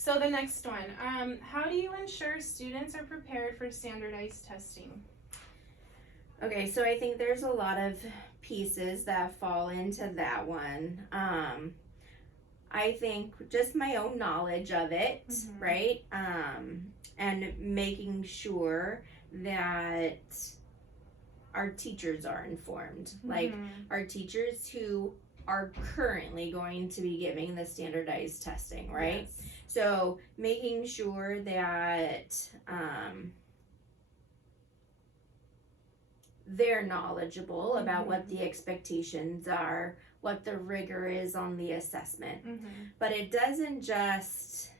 So the next one, how do you ensure students are prepared for standardized testing? Okay, so I think there's a lot of pieces that fall into that one. I think just my own knowledge of it, right? And making sure that our teachers are informed. Like our teachers who are currently going to be giving the standardized testing, right? Yes. So making sure that they're knowledgeable about what the expectations are, what the rigor is on the assessment. But it just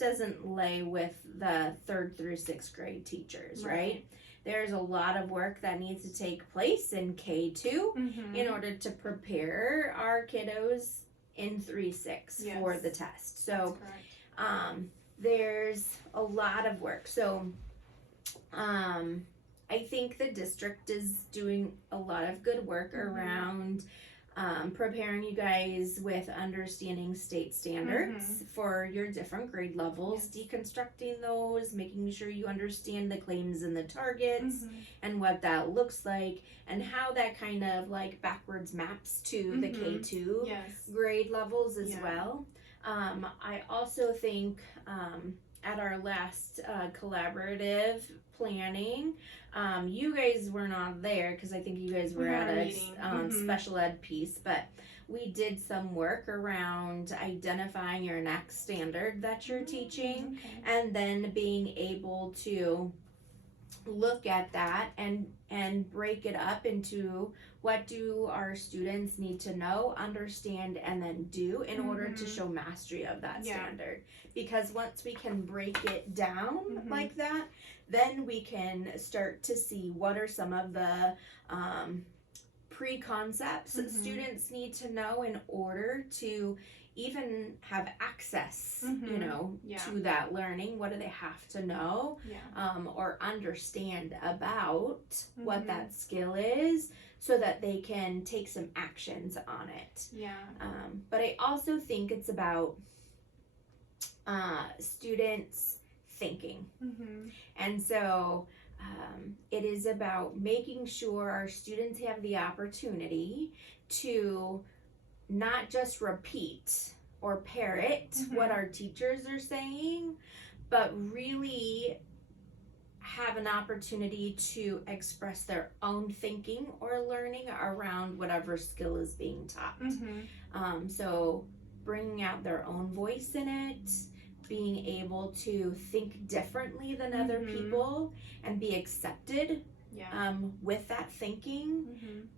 doesn't lay with the 3rd through 6th grade teachers, right? There's a lot of work that needs to take place in K2 in order to prepare our kiddos in 3-6 for the test. So there's a lot of work. So I think the district is doing a lot of good work around preparing you guys with understanding state standards for your different grade levels, deconstructing those, making sure you understand the claims and the targets and what that looks like and how that kind of like backwards maps to the K2 grade levels as well. I also think at our last collaborative planning, you guys were not there because I think you guys were at a special ed piece, but we did some work around identifying your next standard that you're teaching and then being able to look at that and break it up into what do our students need to know, understand, and then do in order to show mastery of that standard. Because once we can break it down like that, then we can start to see what are some of the pre-concepts students need to know in order to even have access, you know, to that learning. What do they have to know or understand about what that skill is so that they can take some actions on it. But I also think it's about students thinking. And so it is about making sure our students have the opportunity to not just repeat or parrot what our teachers are saying, but really have an opportunity to express their own thinking or learning around whatever skill is being taught. So bringing out their own voice in it, being able to think differently than other people and be accepted with that thinking,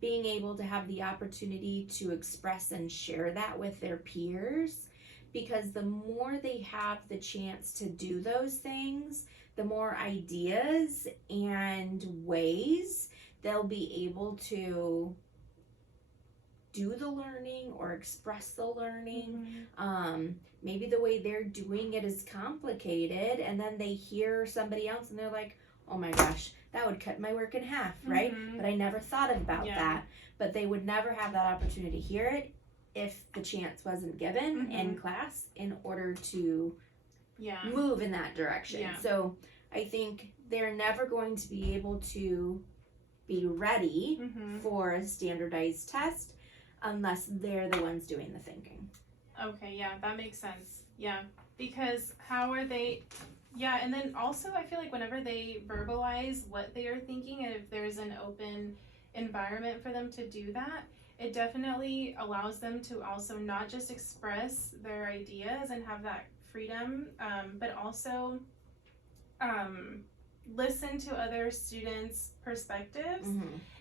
being able to have the opportunity to express and share that with their peers, because the more they have the chance to do those things, the more ideas and ways they'll be able to do the learning or express the learning. Maybe the way they're doing it is complicated, and then they hear somebody else and they're like, oh my gosh, that would cut my work in half, right? But I never thought about that. But they would never have that opportunity to hear it if the chance wasn't given in class in order to move in that direction. So I think they're never going to be able to be ready for a standardized test unless they're the ones doing the thinking. Okay, yeah, that makes sense. Yeah, because how are they, and then also I feel like whenever they verbalize what they are thinking, and if there's an open environment for them to do that, it definitely allows them to also not just express their ideas and have that freedom, but also listen to other students' perspectives.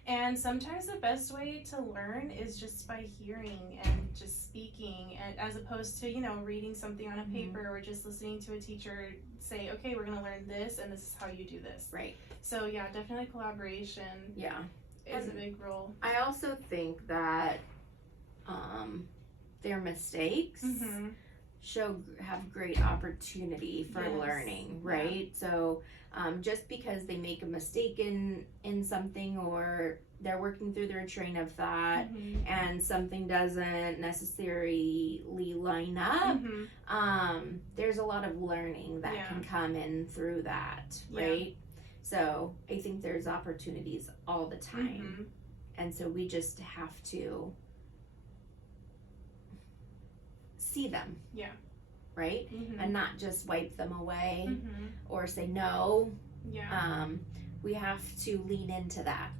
And sometimes the best way to learn is just by hearing and just speaking, and as opposed to, you know, reading something on a paper or just listening to a teacher say, okay, we're gonna learn this and this is how you do this. Right. So yeah, definitely collaboration is a big role. I also think that their mistakes have great opportunity for Yes. learning, right? So just because they make a mistake in something, or they're working through their train of thought and something doesn't necessarily line up, there's a lot of learning that can come in through that, right? So I think there's opportunities all the time, and so we just have to see them, right? And not just wipe them away or say no. We have to lean into that.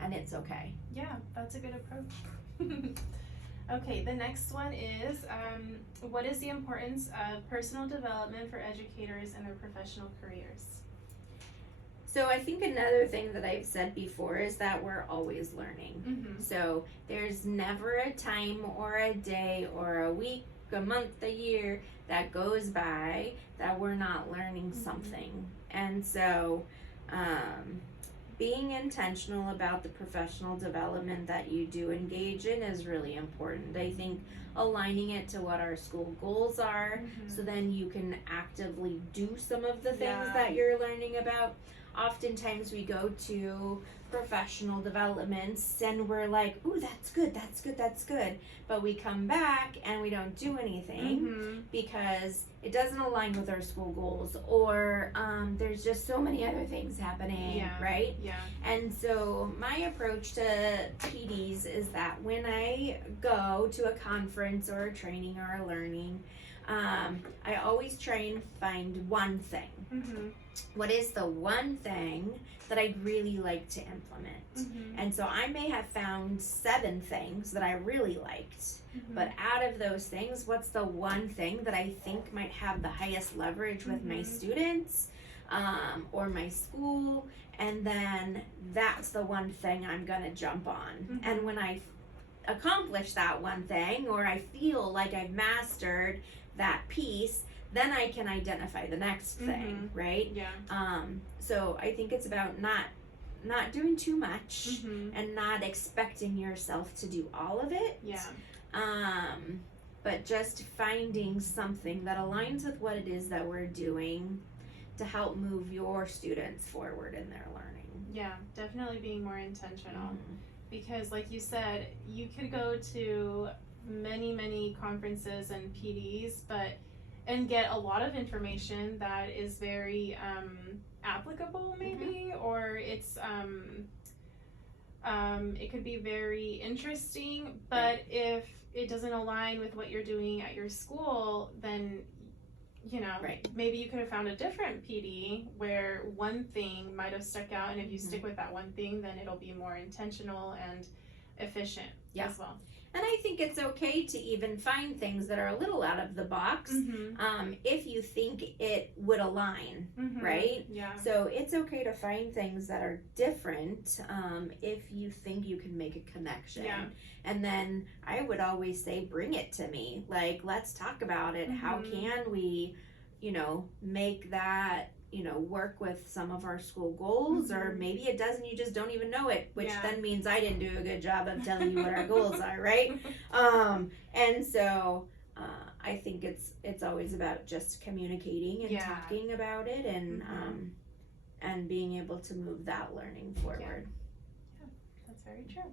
And it's okay. Yeah, that's a good approach. Okay, the next one is, what is the importance of personal development for educators in their professional careers? So I think another thing that I've said before is that we're always learning. So there's never a time or a day or a week, a month, a year that goes by that we're not learning something. And so being intentional about the professional development that you do engage in is really important. I think aligning it to what our school goals are, so then you can actively do some of the things that you're learning about. Oftentimes we go to professional developments and we're like, ooh, that's good. But we come back and we don't do anything because it doesn't align with our school goals, or there's just so many other things happening, right? And so my approach to PDs is that when I go to a conference or a training or a learning, I always try and find one thing. What is the one thing that I'd really like to implement? And so I may have found 7 things that I really liked, but out of those things, what's the one thing that I think might have the highest leverage with my students or my school? And then that's the one thing I'm gonna jump on. And when I accomplish that one thing, or I feel like I've mastered that piece, then I can identify the next thing, right? So I think it's about not doing too much and not expecting yourself to do all of it. But just finding something that aligns with what it is that we're doing to help move your students forward in their learning. Yeah, definitely being more intentional. Because like you said, you could go to many conferences and PDs, and get a lot of information that is very applicable maybe, or it's it could be very interesting, but if it doesn't align with what you're doing at your school, then maybe you could have found a different PD where one thing might have stuck out, and if you stick with that one thing, then it'll be more intentional and efficient as well. And I think it's okay to even find things that are a little out of the box if you think it would align, right? So it's okay to find things that are different if you think you can make a connection. And then I would always say, bring it to me. Like, let's talk about it. How can we, make that, work with some of our school goals, or maybe it doesn't, you just don't even know it, which then means I didn't do a good job of telling you what our goals are, right? And so I think it's always about just communicating and talking about it, and being able to move that learning forward. That's very true.